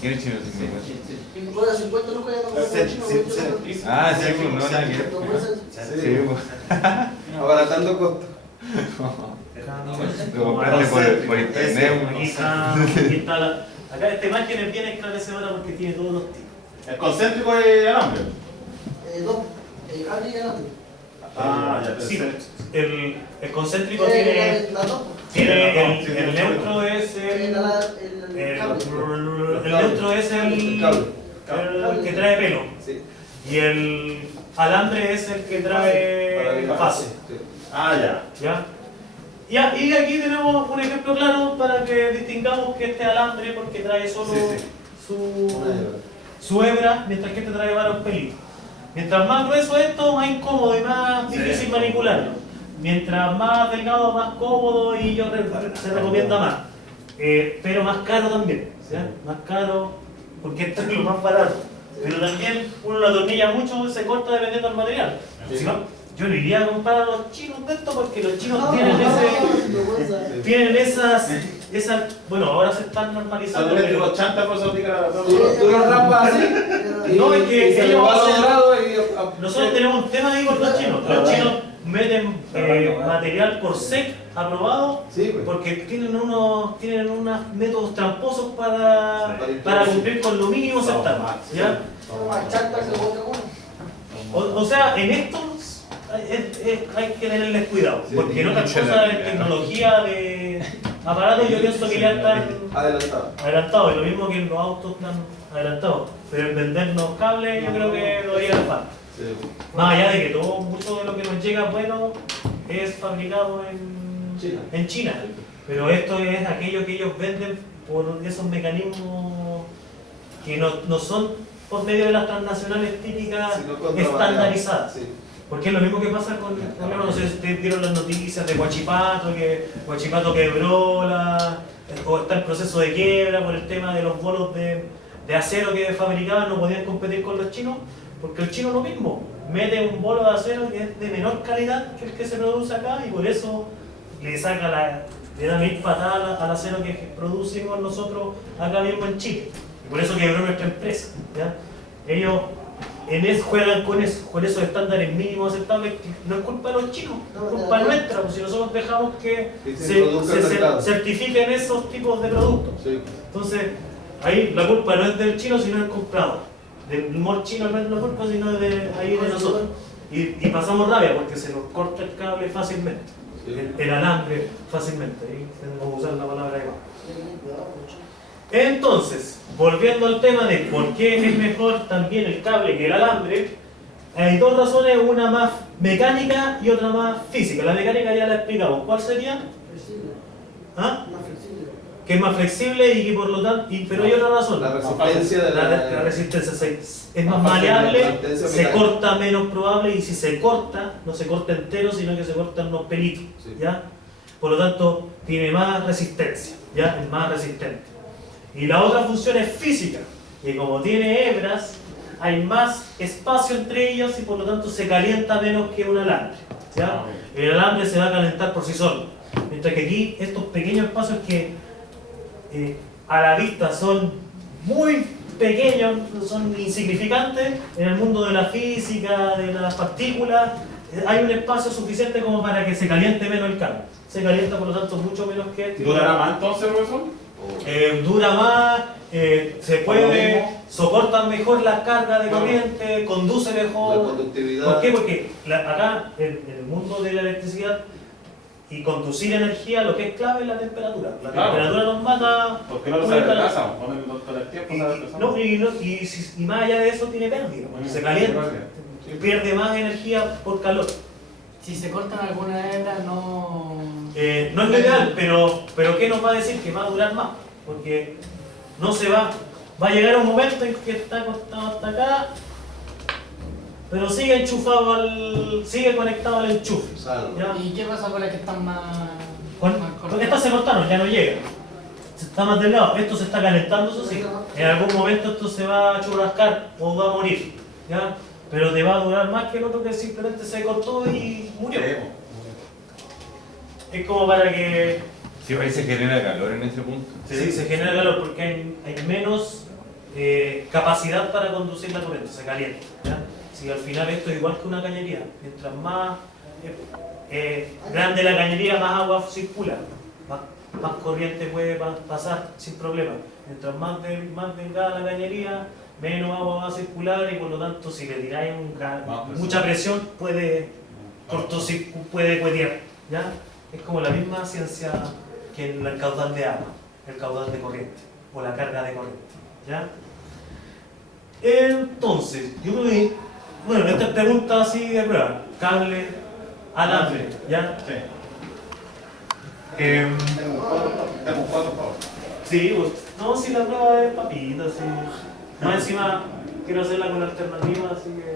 ¿Quién es chino? Y me cobra 50 lucas ya no me cobra chino. Ah, sí, pues no, nada que ver. Sí, pues. Abaratando costos. Lo compraste por internet. Aquí está acá esta imagen es bien esclarecedora porque tiene todos los tipos. El concéntrico es alambre. Dos, cable y alambre. Ah, ya Sí, pensé. el concéntrico tiene Las dos. el neutro es El cable. el neutro es el que trae pelo Sí. y el alambre es el que trae fase. Ah, ya. ¿Ya? Ya, y aquí tenemos un ejemplo claro para que distingamos que este alambre porque trae solo su hebra, mientras que este trae varios pelitos. Mientras más grueso esto, más incómodo y más difícil manipularlo. Mientras más delgado, más cómodo y se recomienda más. Pero más caro también, ¿sí? Más caro porque esto es lo más barato. Pero también uno lo atornilla mucho y se corta dependiendo del material. Si no, yo no iría a comprar a los chinos de esto porque los chinos tienen esas, bueno, ahora se están normalizando. Pero los chantas por eso pica. Tú lo rampas así. No, es que se ellos va hacen- dorado y. Nosotros tenemos un tema ahí con los chinos. Los chinos meten material por SEC aprobado Sí, pues. porque tienen unos métodos tramposos para cumplir con lo mínimo aceptable. ¿Ya? O sea, en esto hay que tenerles cuidado, porque en otras cosas, en tecnología de aparatos, yo pienso que ya están adelantados, y lo mismo que en los autos están adelantados, pero en vendernos cables yo creo que lo haría falta. Más allá de que mucho de lo que nos llega bueno es fabricado en China, pero esto es aquello que ellos venden por esos mecanismos que no son por medio de las transnacionales típicas estandarizadas. Sí. Porque es lo mismo que pasa con, no sé si ustedes vieron las noticias de Huachipato, que Huachipato quebró o está en proceso de quiebra por el tema de los bolos de acero que fabricaban, no podían competir con los chinos, porque el chino lo mismo, mete un bolo de acero que es de menor calidad que el que se produce acá y por eso le da mil patadas al acero que producimos nosotros acá mismo en Chile. Y por eso quebró nuestra empresa. ¿Ya? Ellos juegan con esos estándares mínimos aceptables, que no es culpa de los chinos, es culpa nuestra, pues si nosotros dejamos que se certifiquen esos tipos de productos. Sí. Entonces, ahí la culpa no es del chino, sino del comprador. Del humor chino no es la culpa, sino de nosotros. Y pasamos rabia porque se nos corta el cable fácilmente, el alambre fácilmente. Ahí tengo que usar la palabra igual. Entonces, volviendo al tema de por qué es mejor también el cable que el alambre, hay dos razones, una más mecánica y otra más física. La mecánica ya la explicamos. ¿Cuál sería? ¿Ah? Que es más flexible y que por lo tanto, pero hay otra razón. La resistencia de la resistencia es más maleable, se corta menos probable y si se corta, no se corta entero, sino que se cortan unos pelitos. Sí. ¿Ya? Por lo tanto, tiene más resistencia, ¿ya? Es más resistente. Y la otra función es física, que como tiene hebras, hay más espacio entre ellas y por lo tanto se calienta menos que un alambre. ¿Ya? El alambre se va a calentar por sí solo, mientras que aquí estos pequeños espacios que a la vista son muy pequeños, son insignificantes, en el mundo de la física, de las partículas, hay un espacio suficiente como para que se caliente menos el cable. Se calienta por lo tanto mucho menos que este. ¿Durará más entonces, profesor? Dura más, soportan mejor las cargas de corriente, conduce mejor. La conductividad. ¿Por qué? Porque acá, en el mundo de la electricidad y conducir energía, lo que es clave es la temperatura. La temperatura nos mata. ¿Por qué no se retrasa? Con el tiempo se retrasa. Y más allá de eso tiene pérdida, porque se calienta, pierde más energía por calor. Si se cortan alguna hebra, no es lo ideal, pero ¿qué nos va a decir? Que va a durar más, porque no se va a llegar un momento en que está cortado hasta acá, pero sigue sigue conectado al enchufe. ¿Ya? ¿Y qué pasa con las que están más Porque estas se cortaron, ya no llegan. Está más delgado, esto se está calentando, eso sí. En algún momento esto se va a churrascar o va a morir, ¿ya? Pero te va a durar más que el otro que simplemente se cortó y murió. Es como para que Sí, ahí se genera calor en ese punto. Sí, se genera calor porque hay menos capacidad para conducir la corriente, se calienta. ¿Ya? Si al final esto es igual que una cañería, mientras más grande la cañería, más agua circula, más corriente puede pasar sin problema. Mientras más delgada la cañería, menos agua va a circular y por lo tanto si le tiráis mucha presión puede cuetear. ¿Ya? Es como la misma ciencia que en el caudal de agua, el caudal de corriente o la carga de corriente. ¿Ya? Entonces, yo creo que, bueno, esta pregunta así de prueba, cable, alambre, ¿ya? Sí. Tenemos cuatro, por favor. Sí, pues, no, si la prueba es papita, sí. Más encima quiero hacerla con alternativa, así que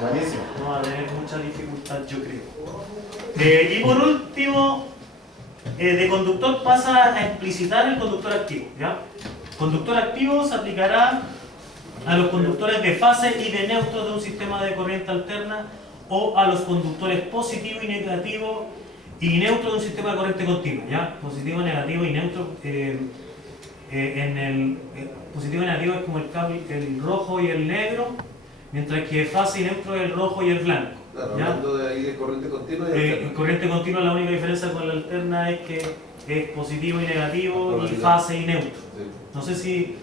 Buenísimo. no va a tener mucha dificultad, yo creo. Y por último, de conductor pasa a explicitar el conductor activo, ¿ya? Conductor activo se aplicará a los conductores de fase y de neutro de un sistema de corriente alterna o a los conductores positivo y negativo y neutro de un sistema de corriente continua, ¿ya? Positivo, negativo y neutro. Positivo y negativo es como el cable, el rojo y el negro, mientras que fase y neutro es el rojo y el blanco. Claro, ¿ya? hablando de ahí de corriente continua y En alterna. corriente continua la única diferencia con la alterna es que es positivo y negativo y Polaridad. fase y neutro. Sí. No sé si,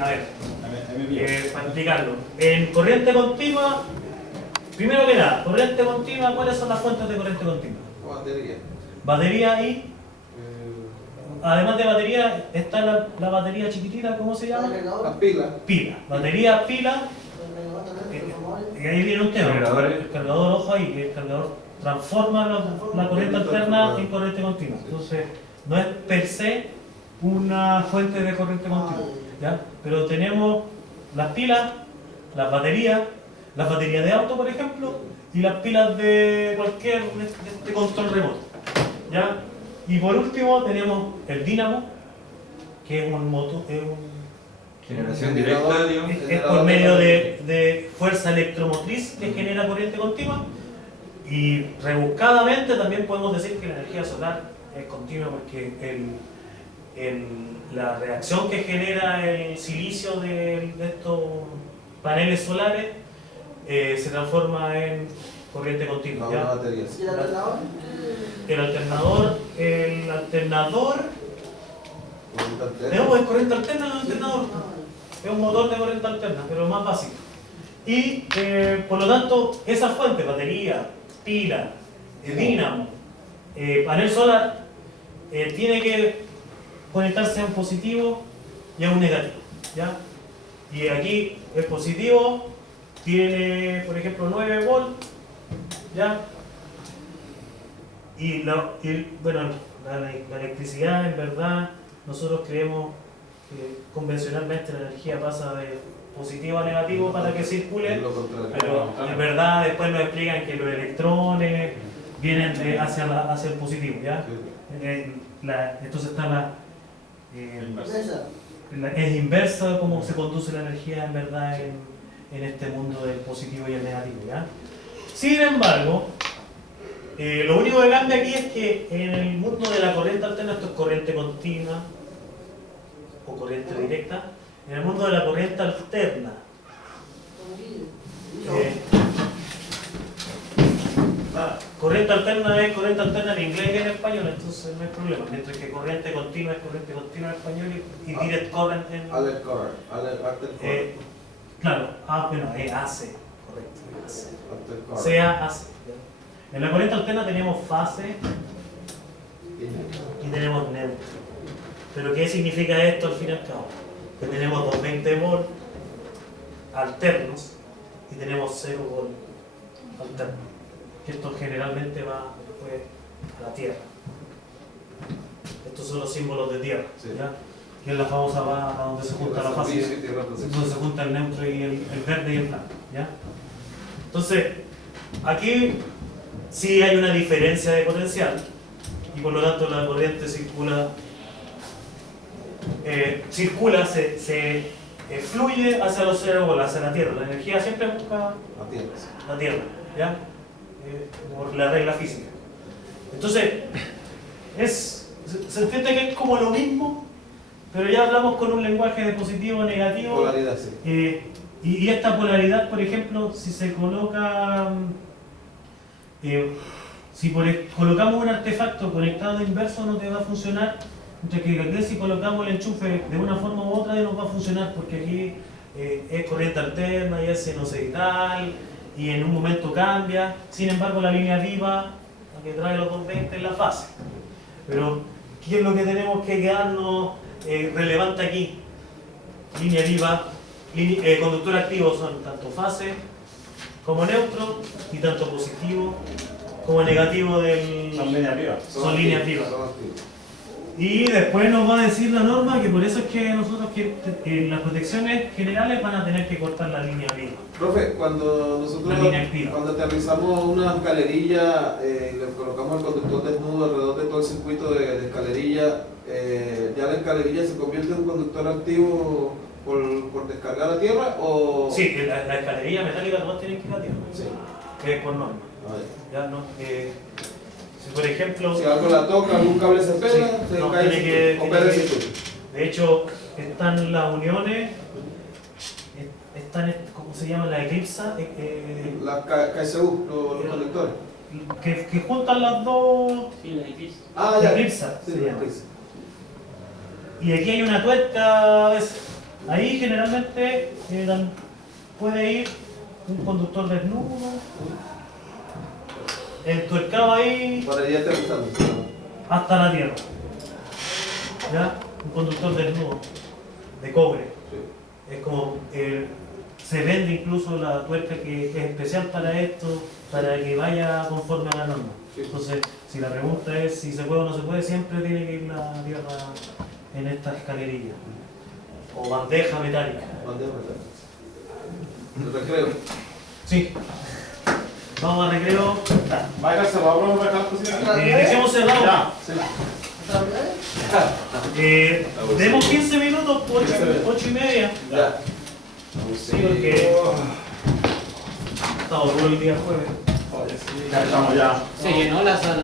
a ver, Ahí me pillo. para explicarlo. En corriente continua, primero que nada, corriente continua, ¿cuáles son las fuentes de corriente continua? Batería. Batería y, además de batería, está la batería chiquitita, ¿cómo se llama? Las pilas. Pila. Batería, pila, y ahí viene un tema. Cargadores. El cargador, ojo ahí, el cargador transforma la corriente alterna en corriente continua. Entonces, no es per se una fuente de corriente continua, ¿ya? Pero tenemos las pilas, las baterías de auto, por ejemplo, y las pilas de cualquier de control remoto, ¿ya? Y por último tenemos el dínamo, que es un motor, Generación directa, digamos. es por medio de fuerza electromotriz que genera corriente continua. Y rebuscadamente también podemos decir que la energía solar es continua porque la reacción que genera el silicio de estos paneles solares se transforma en corriente continua. No, ¿ya? una batería. ¿Y el alternador? El alternador, Corriente alterna. es corriente alterna el alternador. Es un motor de corriente alterna, pero más básico. Y por lo tanto, esa fuente, batería, pila, dínamo, panel solar, tiene que conectarse a un positivo y a un negativo, ¿ya? Y aquí el positivo tiene, por ejemplo, 9 volts, ¿ya? Bueno, la electricidad, en verdad, nosotros creemos que convencionalmente la energía pasa de positivo a negativo para que circule, Es lo contrario. pero en verdad después nos explican que los electrones vienen hacia el positivo, ¿ya? Entonces está es inversa cómo se conduce la energía en verdad en este mundo del positivo y el negativo, ¿ya? Sin embargo, lo único que cambia aquí es que en el mundo de la corriente alterna, esto es corriente continua o corriente directa, en el mundo de la corriente alterna, corriente alterna es corriente alterna en inglés y en español, entonces no hay problema, mientras que corriente continua es corriente continua en español y direct current en... Alert current. Alert Claro, bueno, AC, correcto, AC. current. Sea AC. ¿ya? En la corriente alterna tenemos fase y tenemos neutro. Pero ¿qué significa esto al fin y al cabo? Que tenemos 220 volts alternos y tenemos 0 volts alternos. Que esto generalmente va después a la Tierra. Estos son los símbolos de Tierra, Sí. ¿ya? Que es la famosa barra donde se junta la fase, donde se junta el neutro y el verde y el blanco, ¿ya? Entonces, aquí sí hay una diferencia de potencial y por lo tanto la corriente circula, fluye hacia los 0 volts, hacia la Tierra. La energía siempre busca la Tierra, ¿ya? Por la regla física. Entonces, se entiende que es como lo mismo, pero ya hablamos con un lenguaje de positivo o negativo. Polaridad, sí. Y esta polaridad, por ejemplo, si se coloca, colocamos un artefacto conectado de inverso no te va a funcionar, mientras que aquí si colocamos el enchufe de una forma u otra nos va a funcionar, porque aquí es corriente alterna y es sinusoidal y en un momento cambia. Sin embargo, la línea viva, la que trae los 220 es la fase. Pero ¿qué es lo que tenemos que quedarnos relevante aquí? Línea viva, conductor activo son tanto fase como neutro y tanto positivo como negativo del... Son líneas vivas. Son líneas vivas. Son activos. Y después nos va a decir la norma que por eso es que nosotros las protecciones generales van a tener que cortar la línea viva. Profe, cuando nosotros La línea activa. cuando aterrizamos una escalerilla, le colocamos el conductor desnudo alrededor de todo el circuito de escalerilla, ¿ya la escalerilla se convierte en un conductor activo por descargar a tierra o...? Sí, la escalerilla metálica todas tienen que ir a tierra, Sí. que es por norma. Ya, ¿no? Si por ejemplo... Si algo la toca, algún cable se pega, Sí, se no, cae tiene o pega el que- circuito. De hecho, están las uniones, están, ¿cómo se llama? La eclipsa, Las KSU, los conectores. que juntan las dos Sí, la eclipse. Ah, ya. eclipsas. Sí, se la llama. eclipse. Y aquí hay una tuerca a veces. Ahí generalmente puede ir un conductor desnudo, entuercado ahí Para ir aterrizando. hasta la tierra. ¿Ya? Un conductor desnudo, de cobre. Sí. Es como, se vende incluso la tuerca que es especial para esto, para que vaya conforme a la norma. Sí. Entonces, si la pregunta es si se puede o no se puede, siempre tiene que ir la tierra en esta escalerilla. O bandeja metálica. Bandeja metálica. El recreo. Sí. Vamos a recreo. ¿Va a dejar cerrado, profe? ¿Va a dejar cocina? Dejemos cerrado. Ya, sí. Demos 15 minutos, 8:30. Ya. Sí, porque estamos todo el día jueves. Ya estamos ya. Se llenó la sala.